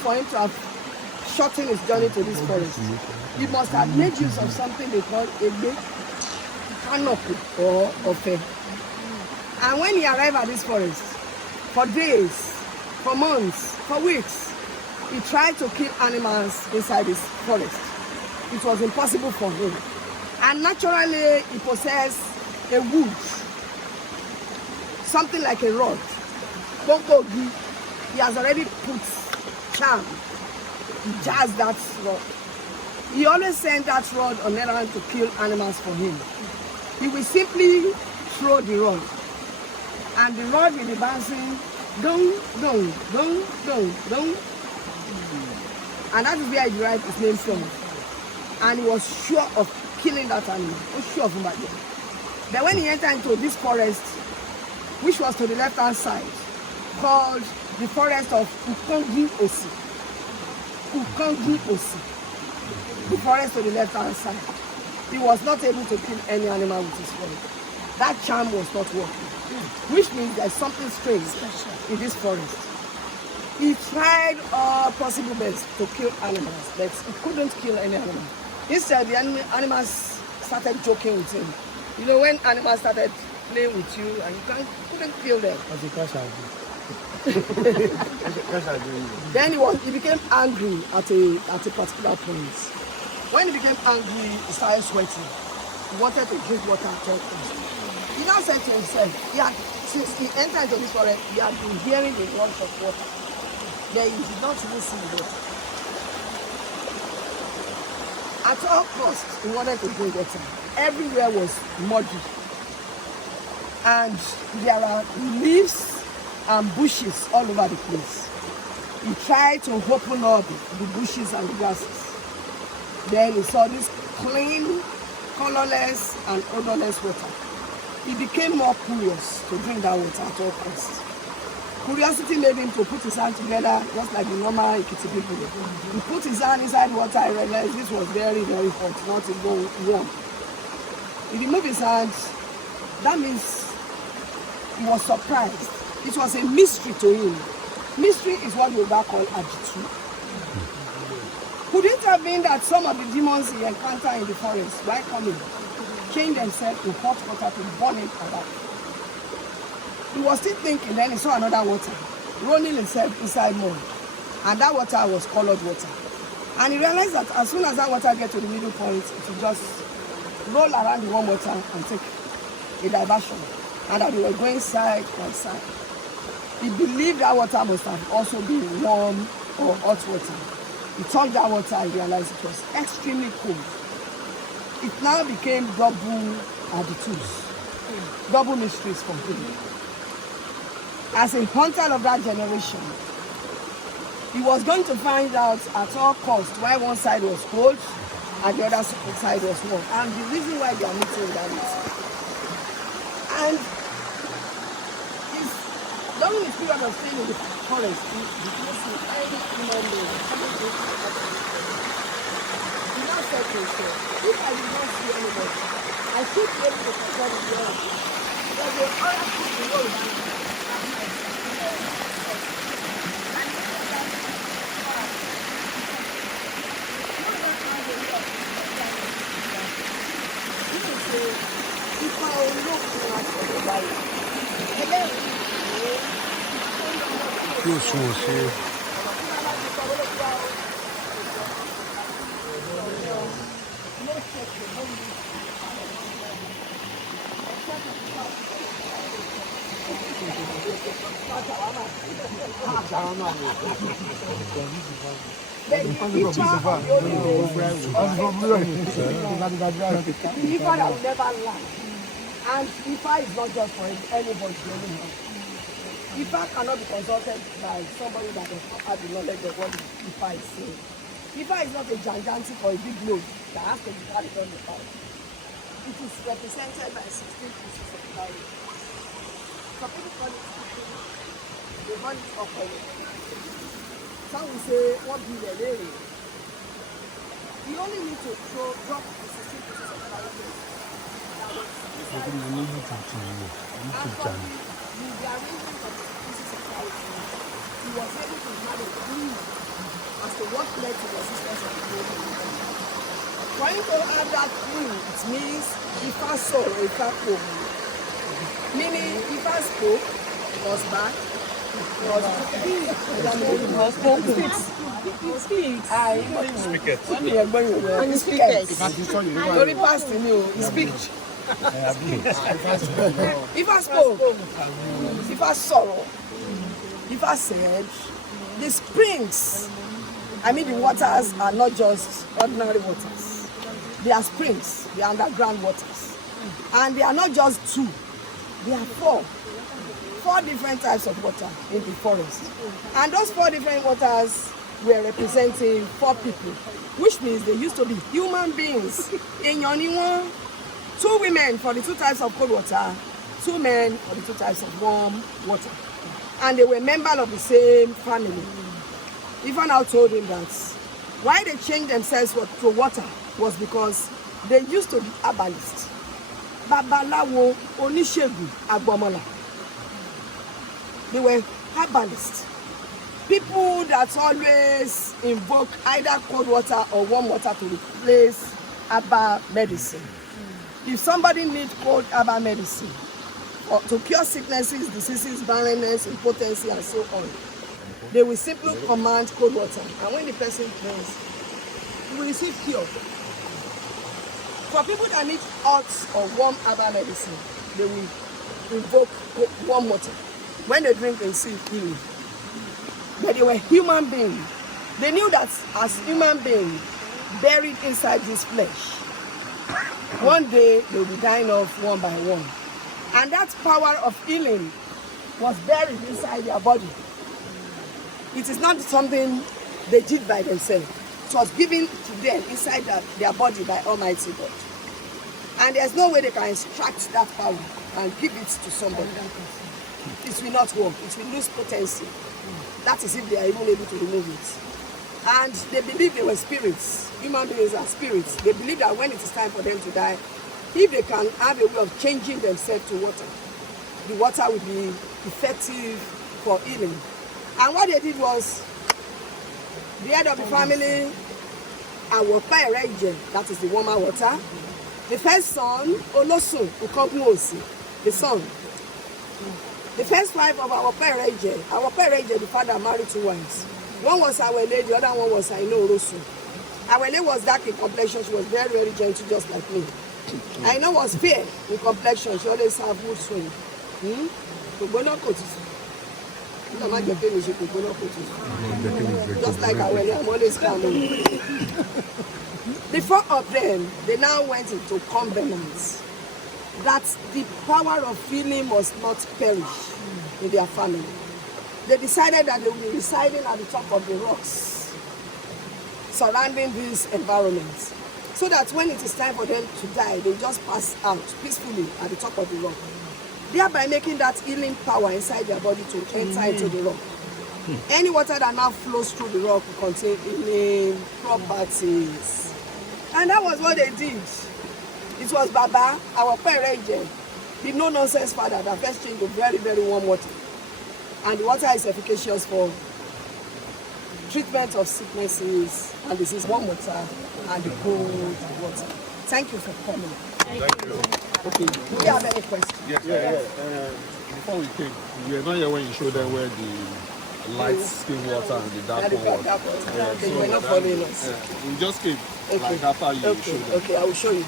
for him to have shortened his journey to this forest, he must have made use of something they call a canopy or ofe. And when he arrived at this forest, for days, for months, for weeks, he tried to kill animals inside this forest. It was impossible for him. And naturally, he possessed a wood, something like a rod. He has already put charm. He jazz that rod. He always sent that rod on errand to kill animals for him. He will simply throw the rod, and the rod will be bouncing, dong, dong, dong, dong, dong. And that is where he derived his name from. And he was sure of killing that animal. He was sure of him back then. But when he entered into this forest, which was to the left-hand side, called the forest of IKOGOSI. The forest to the left-hand side. He was not able to kill any animal with his rod. That charm was not working. Which means there's something strange in this forest. He tried all possible best to kill animals, but he couldn't kill any animal. Instead, the animals started joking with him. You know, when animals started playing with you and you couldn't kill them. Then he became angry at a particular point. When he became angry, he started sweating. He wanted to drink water at all costs. He now said to himself, since he entered into this forest, he had been hearing the words of water. Then he did not even see the water. At all costs, he wanted to drink water. Everywhere was muddy. And there are leaves and bushes all over the place. He tried to open up the bushes and the grasses. Then he saw this clean, colorless, and odorless water. He became more curious to drink that water at all costs. Curiosity made him to put his hand together, just like the normal Ikiti people. He put his hand inside water and realized this was very, very hot, not even warm. He removed his hand. That means he was surprised. It was a mystery to him. Mystery is what we would call ajitu. Could it have been that some of the demons he encountered in the forest, while coming, changed themselves to hot water to burn him alive? He was still thinking, then he saw another water, rolling himself inside mud. And that water was colored water. And he realized that as soon as that water gets to the middle point, it will just roll around the warm water and take a diversion. And that they were going side by side. He believed that water must have also been warm or hot water. He touched that water and realized it was extremely cold. It now became double additus, double mysteries completely. As a hunter of that generation, he was going to find out at all costs why one side was cold and the other side was warm, and the reason why they are meeting that is. And during the period of staying in the forest, he didn't see any human being. He now said to himself, if I did not see anybody, I should be able to control the world. Because the other people know that. And Ifa is not just for anybody anymore. Ifa cannot be consulted by somebody that does not have the knowledge of what Ifa is saying. Ifa is not a gigantic or a big load that has to be carried on the power. It is represented by 16 pieces of power. Some people call it 16. They call it Okoye. Some will say, what be the lady? You only need to drop the 16 pieces of power. And for the arrangement of the pieces of power, he was able to have a clean So what led to the existence of the golden river? For him to have that view, it means if I saw or if I spoke. Meaning if I spoke, was bad. If I spoke, if I sorrow, if I said, the springs, I mean the waters are not just ordinary waters. They are springs, they are underground waters. And they are not just two, they are four. 4 different types of water in the forest. And those 4 different waters were representing 4 people, which means they used to be human beings. In Yoniwan, 2 women for the 2 types of cold water, 2 men for the 2 types of warm water. And they were members of the same family. Ifa now told him that why they changed themselves to water was because they used to be herbalists. Babalawo, Onishegun, Agbomola. They were herbalists. People that always invoke either cold water or warm water to replace herbal medicine. If somebody needs cold herbal medicine or to cure sicknesses, diseases, barrenness, impotency, and so on, they will simply command cold water. And when the person drinks, he will receive cure. For people that need hot or warm herbal medicine, they will invoke warm water. When they drink, they receive healing. But they were human beings. They knew that as human beings, buried inside this flesh, one day they will be dying off one by one. And that power of healing was buried inside their body. It is not something they did by themselves. It was given to them inside their body by Almighty God. And there's no way they can extract that power and give it to somebody. It will not work. It will lose potency. That is if they are even able to remove it. And they believe they were spirits. Human beings are spirits. They believe that when it is time for them to die, if they can have a way of changing themselves to water, the water will be effective for healing. And what they did was, the head of the family, that is the warmer water. The first son, Olosun, Ukoguosi, the son. The first wife of our parents, the father married 2 wives. One was our lady, the other one was Aino Orosu. Our lady was dark in complexion, she was very, very gentle, just like me. Aino was fair in complexion, she always had good swing. Just like our lady, I'm always coming. The 4 of them, they now went into covenants that the power of healing must not perish in their family. They decided that they will be residing at the top of the rocks surrounding these environments, so that when it is time for them to die, they just pass out peacefully at the top of the rock, thereby making that healing power inside their body to enter into the rock. Any water that now flows through the rock will contain healing properties. And that was what they did. It was Baba, our parent, the no-nonsense father, that first changed to very, very warm water. And the water is efficacious for treatment of sicknesses and disease, warm water and the cold water. Thank you for coming. Thank you. Okay, do you have any questions? Yes. Before we came, you were not here when you showed them where the light skin water and the dark water. They were not following us. We just came like after you showed them. Okay, I will show you.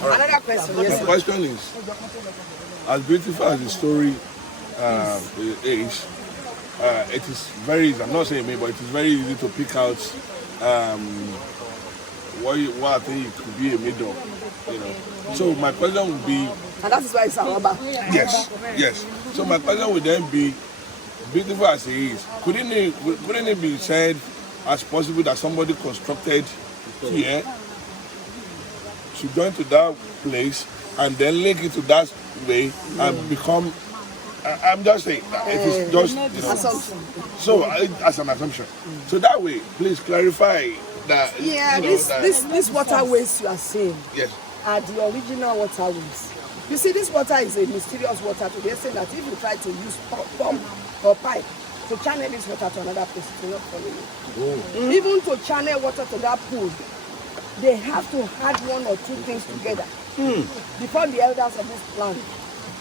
All right. Another question. Yes, the question is, as beautiful as the story is, it is very easy. I'm not saying me, but it is very easy to pick out what I think it could be a middle. So my question would be, and that is why it's a rubber. Yes. So my question would then be, beautiful as it is, couldn't it be said as possible that somebody constructed here should join to that place and then link it to that way and become? I'm just saying it is just assumption. So as an assumption. So that way, please clarify that. Yeah, this waterways you are seeing. Yes. Are the original waterways. You see, this water is a mysterious water to the extent that if you try to use pump or pipe to channel this water to another place, it will not follow you. Even to channel water to that pool, they have to add one or two things together before the elders of this land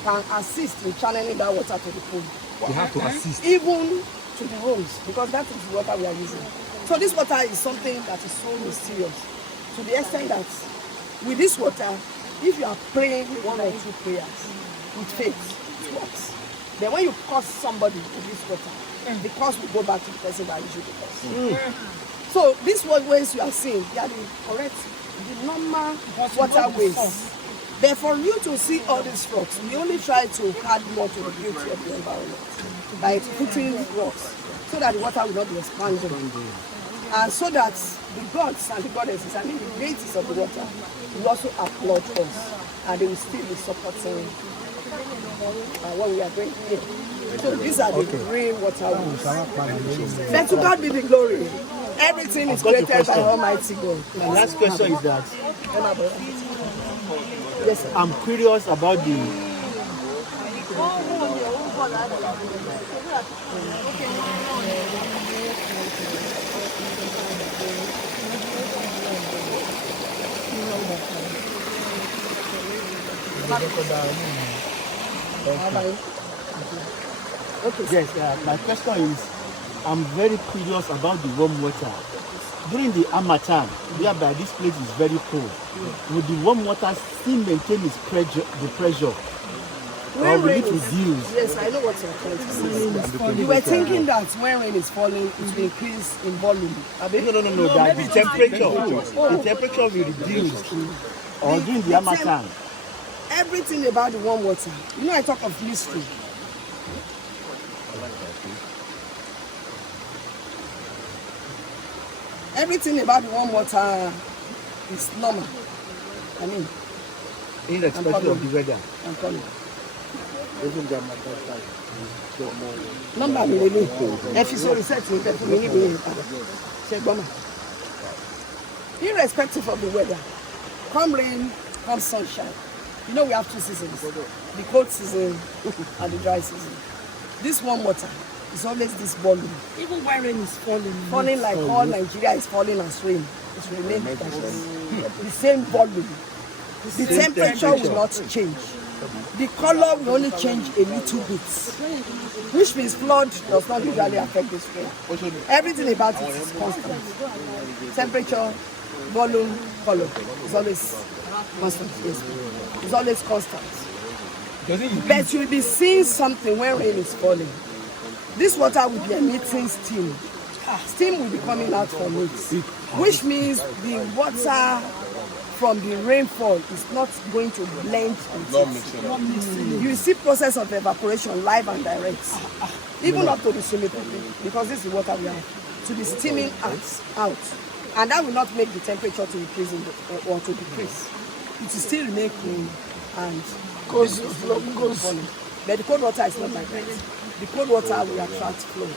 can assist in channeling that water to the pool. You have to assist. Even to the homes, because that is the water we are using. So this water is something that is so mysterious, to the extent that with this water, if you are praying one or two prayers with faith, it works. Then when you curse somebody with this water, the curse will go back to the person that issued the curse. So these ways you are seeing, they are the correct, the normal waterways. But for you to see all these rocks, we only try to add more to the beauty of the environment by putting rocks so that the water will not be expanded. And so that the gods and the goddesses, I mean the deities of the water, will also applaud us, and they will still be supporting what we are doing here. So these are the rain waterways. Let to God be the glory. Everything is created by Almighty God. The last question is that yes, sir. I'm curious about the Okay. yes, my question is, I'm very curious about the warm water. During the Harmattan, whereby this place is very cold, will the warm water still maintain its pressure, the pressure? Or will it reduce? Yes, I know what you're trying to say. You were thinking that when rain is falling, it will increase in volume. No, that the temperature will reduce. Or during the Harmattan. Everything about the warm water. You know, I talk of mystery. Everything about the warm water is normal. I mean, irrespective of the weather. I'm coming. Number mi lele. Efiso research mi pefu mi ni be se gboma. Irrespective of the weather, come rain, come sunshine. You know we have two seasons: the cold season and the dry season. This warm water is always this volume. Even when rain is Falling like all Nigeria is falling as rain. It remains the same volume. The temperature will not change. The color will only change a little bit, which means flood does not usually affect this rain. Everything about it is constant. Temperature, volume, color is always constant. Yes, it's always constant. But you'll be seeing something when rain is falling. This water will be emitting steam. Steam will be coming out from it, which means the water from the rainfall is not going to blend with it. You see process of evaporation live and direct, even up to the swimming pool, because this is water we have, to be steaming out. And that will not make the temperature to increase or to decrease. It will still remain cool and goes. But the cold water is not like that. The cold water will attract flood.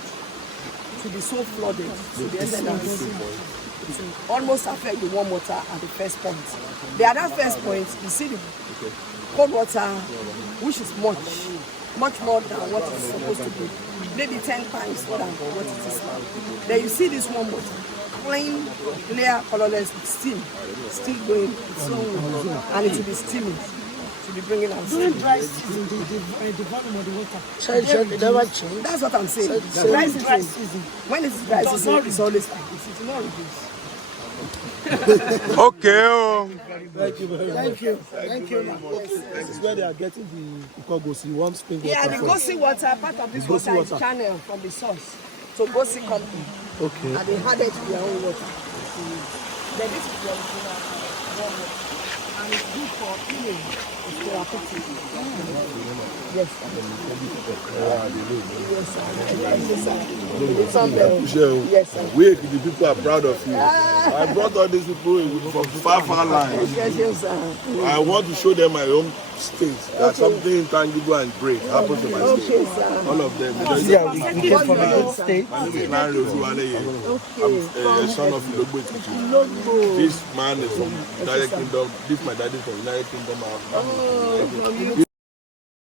To be so flooded to the extent that it almost affect the warm water at the first point. But at that first point, you see the cold water, which is much more than what it's supposed to be. Maybe 10 times more than what it is now. Then you see this warm water, plain, clear, colorless, with steam, still going its own way, and it will be steaming. Be bringing out. During dry season, the volume of the water. Never change. That's what I'm saying. Dry season. When it's dry season, it's always like this. It will not reduce. Okay. Thank you. This is where they are getting the IKOGOSI warm spring water. Yeah, the Gosi water, part of this water is channeled from the source to Gosi company. Okay. And they had it to their own water. Then this is the original warm water. And it's good for healing. It's therapeutic. Yes, sir. Yes, sir. We, the people, are proud of you. I brought all these people from far lines. Yes, sir. I want to show them my own state. That something tangible and great happens to my state. Sir. All of them. You came from a good state. My name is Larry Oduwaleye. I'm a son of Ilogbo. This man is from United Kingdom. This my dad is from United Kingdom.